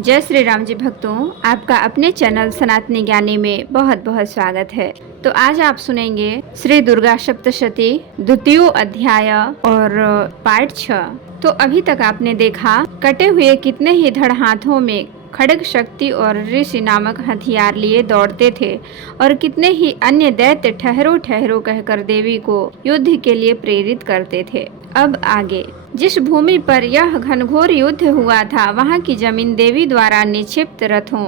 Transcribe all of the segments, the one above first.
जय श्री राम जी भक्तों, आपका अपने चैनल सनातनी ज्ञानी में बहुत बहुत स्वागत है। तो आज आप सुनेंगे श्री दुर्गा सप्तशती द्वितीय अध्याय और पार्ट 6। तो अभी तक आपने देखा कटे हुए कितने ही धड़ हाथों में खड्ग शक्ति और ऋषि नामक हथियार लिए दौड़ते थे और कितने ही अन्य दैत्य ठहरो ठहरो कहकर देवी को युद्ध के लिए प्रेरित करते थे। अब आगे जिस भूमि पर यह घनघोर युद्ध हुआ था, वहां की जमीन देवी द्वारा निक्षिप्त रथों,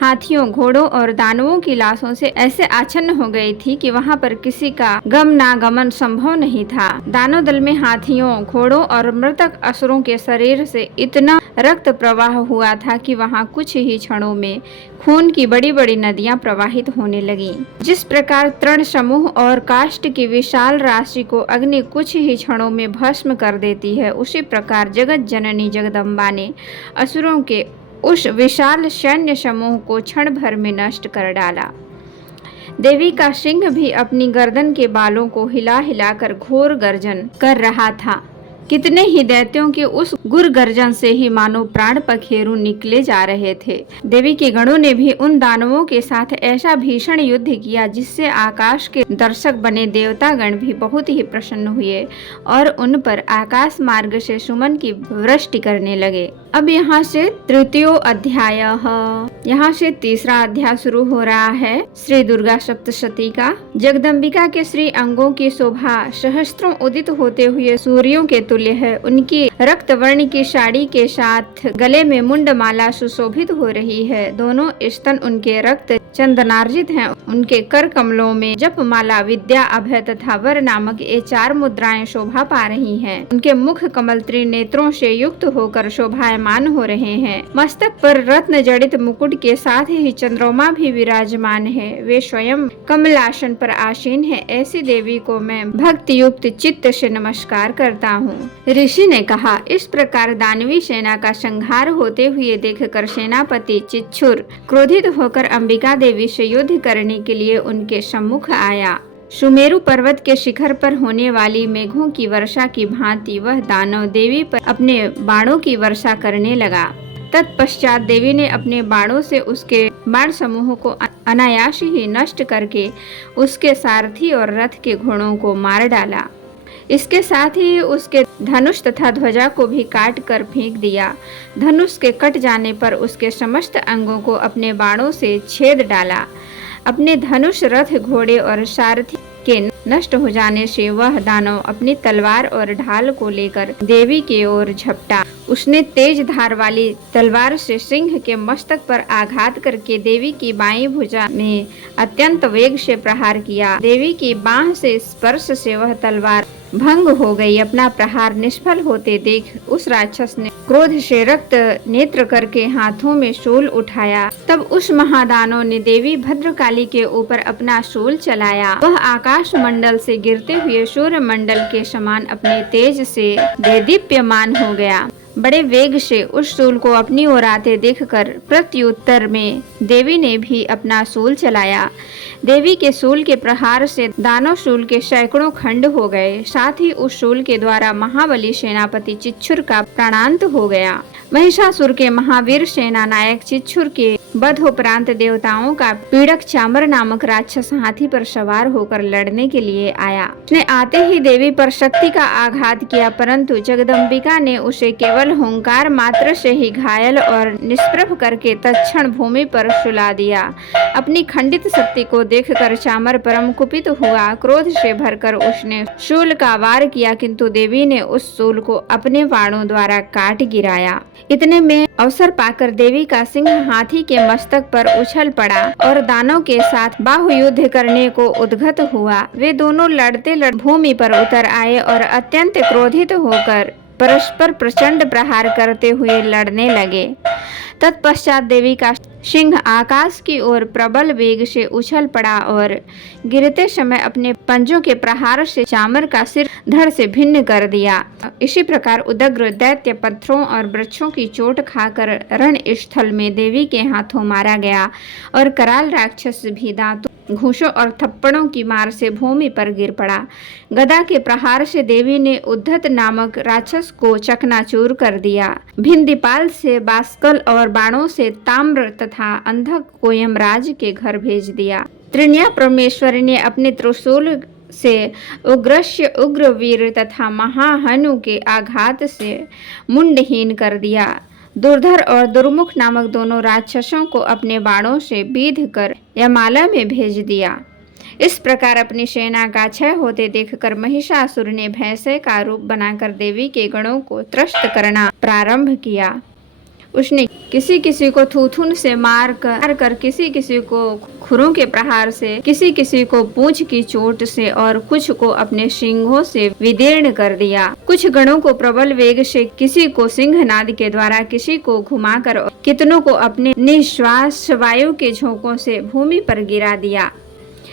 हाथियों, घोड़ों और दानवों की लाशों से ऐसे आच्छन्न हो गई थी कि वहां पर किसी का गमनागमन संभव नहीं था। दानव दल में हाथियों, घोड़ों और मृतक असुरों के शरीर से इतना रक्त प्रवाह हुआ था कि वहां कुछ ही क्षणों में खून की बड़ी बड़ी नदियां प्रवाहित होने लगीं। जिस प्रकार तृण समूह और काष्ठ की विशाल राशि को अग्नि कुछ ही क्षणों में भस्म कर देती है, उसी प्रकार जगत जननी जगदम्बा ने असुरों के उस विशाल सैन्य समूह को क्षण भर में नष्ट कर डाला। देवी का सिंह भी अपनी गर्दन के बालों को हिला हिलाकर घोर गर्जन कर रहा था। कितने ही दैत्यों के उस गुर गर्जन से ही मानो प्राण पखेरु निकले जा रहे थे। देवी के गणों ने भी उन दानवों के साथ ऐसा भीषण युद्ध किया जिससे आकाश के दर्शक बने देवता गण भी बहुत ही प्रसन्न हुए और उन पर आकाश मार्ग से सुमन की वृष्टि करने लगे। अब यहाँ से तृतीय अध्याय, यहाँ से तीसरा अध्याय शुरू हो रहा है श्री दुर्गा सप्तशती का। जगदम्बिका के श्री अंगों की शोभा सहस्त्रों उदित होते हुए सूर्यों के तुल्य है। उनकी रक्त वर्ण की साड़ी के साथ गले में मुंडमाला सुशोभित हो रही है। दोनों स्तन उनके रक्त चंदनार्जित हैं। उनके कर कमलों में जपमाला, विद्या, अभय तथा वर नामक ये 4 मुद्राएं शोभा पा रही हैं। उनके मुख कमल त्रिनेत्रों से युक्त होकर शोभायमान हो रहे हैं। मस्तक पर रत्न जड़ित मुकुट के साथ ही चंद्रमा भी विराजमान है। वे स्वयं कमलासन पर आसीन है। ऐसी देवी को मैं भक्ति युक्त चित्त से नमस्कार करता हूँ। ऋषि ने कहा, इस प्रकार दानवी सेना का संहार होते हुए देखकर सेनापति चिच्छुर क्रोधित होकर अंबिका देवी से युद्ध करने के लिए उनके सम्मुख आया। सुमेरु पर्वत के शिखर पर होने वाली मेघों की वर्षा की भांति वह दानव देवी पर अपने बाणों की वर्षा करने लगा। तत्पश्चात देवी ने अपने बाणों से उसके बाण समूह को अनायास ही नष्ट करके उसके सारथी और रथ के घोड़ों को मार डाला। इसके साथ ही उसके धनुष तथा ध्वजा को भी काट कर फेंक दिया। धनुष के कट जाने पर उसके समस्त अंगों को अपने बाणों से छेद डाला। अपने धनुष, रथ, घोड़े और सारथी के नष्ट हो जाने से वह दानव अपनी तलवार और ढाल को लेकर देवी की ओर झपटा। उसने तेज धार वाली तलवार से सिंह के मस्तक पर आघात करके देवी की बाईं भुजा में अत्यंत वेग से प्रहार किया। देवी की बाह से स्पर्श से वह तलवार भंग हो गई। अपना प्रहार निष्फल होते देख उस राक्षस ने क्रोध से रक्त नेत्र करके हाथों में शूल उठाया। तब उस महादानव ने देवी भद्रकाली के ऊपर अपना शूल चलाया। वह आकाश मंडल से गिरते हुए सूर्य मंडल के समान अपने तेज से देदीप्यमान हो गया। बड़े वेग से उस शूल को अपनी ओर आते देखकर प्रत्युत्तर में देवी ने भी अपना शूल चलाया। देवी के शूल के प्रहार से दानव शूल के सैकड़ों खंड हो गए। साथ ही उस शूल के द्वारा महाबली सेनापति चिच्छुर का प्राणांत हो गया। महिषासुर के महावीर सेना नायक चिच्छुर के वधोपरांत देवताओं का पीड़क चामर नामक राक्षस हाथी पर सवार होकर लड़ने के लिए आया। उसने आते ही देवी पर शक्ति का आघात किया, परंतु जगदम्बिका ने उसे केवल हुंकार मात्र से ही घायल और निष्प्रभ करके तत्क्षण भूमि पर सुला दिया। अपनी खंडित शक्ति को देखकर चामर परम कुपित हुआ। क्रोध से भरकर उसने शूल का वार किया, किंतु देवी ने उस शूल को अपने बाणों द्वारा काट गिराया। इतने में अवसर पाकर देवी का सिंह हाथी के मस्तक पर उछल पड़ा और दानव के साथ बाहुयुद्ध करने को उद्यत हुआ। वे दोनों लड़ते भूमि पर उतर आए और अत्यंत क्रोधित होकर परस्पर प्रचंड प्रहार करते हुए लड़ने लगे। तत्पश्चात देवी का सिंह आकाश की ओर प्रबल वेग से उछल पड़ा और गिरते समय अपने पंजों के प्रहार से चामर का सिर धड़ से भिन्न कर दिया। इसी प्रकार उदग्र दैत्य पत्थरों और वृक्षों की चोट खाकर रण स्थल में देवी के हाथों मारा गया और कराल राक्षस भी दांतों घूंसों और थप्पड़ों की मार से भूमि पर गिर पड़ा। गदा के प्रहार से देवी ने उद्धत नामक राक्षस को चकनाचूर कर दिया। भिंदीपाल से बास्कल और बाणों से ताम्र तथा अंधक को यमराज के घर भेज दिया। त्रिण्या परमेश्वरी ने अपने त्रिशूल से उग्रश्य उग्रवीर तथा महाहनु के आघात से मुंडहीन कर दिया। दुर्धर और दुर्मुख नामक दोनों राक्षसों को अपने बाणों से बीध कर यमाला में भेज दिया। इस प्रकार अपनी सेना का क्षय होते देखकर महिषासुर ने भैंसे का रूप बनाकर देवी के गणों को त्रस्त करना प्रारंभ किया। उसने किसी किसी को थूथुन से मार कर किसी किसी को खुरों के प्रहार से, किसी किसी को पूंछ की चोट से और कुछ को अपने सिंहों से विदीर्ण कर दिया। कुछ गणों को प्रबल वेग से, किसी को सिंहनाद के द्वारा, किसी को घुमाकर, कितनों को अपने निश्वास वायु के झोंकों से भूमि पर गिरा दिया।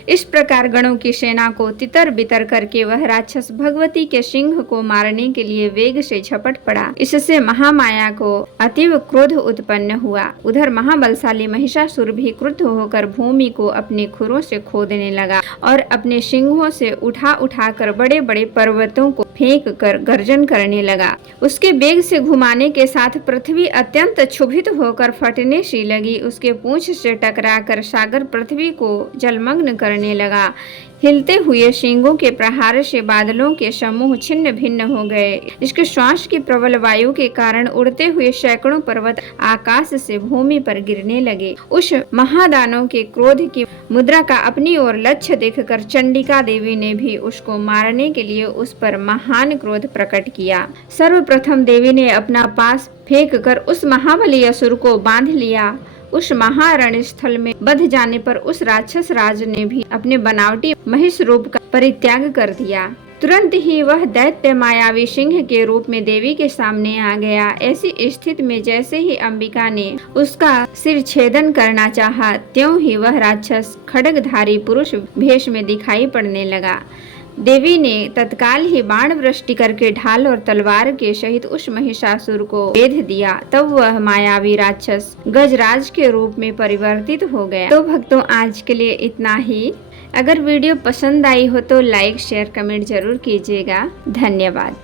इस प्रकार गणों की सेना को तितर बितर करके वह राक्षस भगवती के सिंह को मारने के लिए वेग से झपट पड़ा। इससे महामाया को अतीव क्रोध उत्पन्न हुआ। उधर महाबलशाली महिषासुर भी क्रुद्ध होकर भूमि को अपने खुरों से खोदने लगा और अपने सिंहों से उठा कर बड़े बड़े पर्वतों को फेंक कर गर्जन करने लगा। उसके वेग से घुमाने के साथ पृथ्वी अत्यंत क्षुभित होकर फटने सी लगी। उसके पूंछ से टकरा कर सागर पृथ्वी को जलमग्न करने लगा। हिलते हुए सींगों के प्रहार से बादलों के समूह छिन्न भिन्न हो गए। इसके श्वास की प्रबल वायु के कारण उड़ते हुए सैकड़ों पर्वत आकाश से भूमि पर गिरने लगे। उस महादानव के क्रोध की मुद्रा का अपनी ओर लक्ष्य देखकर चंडिका देवी ने भी उसको मारने के लिए उस पर महान क्रोध प्रकट किया। सर्वप्रथम देवी ने अपना पास फेंक कर उस महाबली असुर को बांध लिया। उस महारण्य स्थल में बध जाने पर उस राक्षस राज ने भी अपने बनावटी महिष रूप का परित्याग कर दिया। तुरंत ही वह दैत्य मायावी सिंह के रूप में देवी के सामने आ गया। ऐसी स्थिति में जैसे ही अंबिका ने उसका सिर छेदन करना चाहा, त्यों ही वह राक्षस खड्गधारी पुरुष भेष में दिखाई पड़ने लगा। देवी ने तत्काल ही बाण वृष्टि करके ढाल और तलवार के सहित उस महिषासुर को वेध दिया। तब वह मायावी राक्षस गजराज के रूप में परिवर्तित हो गया। तो भक्तों, आज के लिए इतना ही। अगर वीडियो पसंद आई हो तो लाइक शेयर कमेंट जरूर कीजिएगा। धन्यवाद।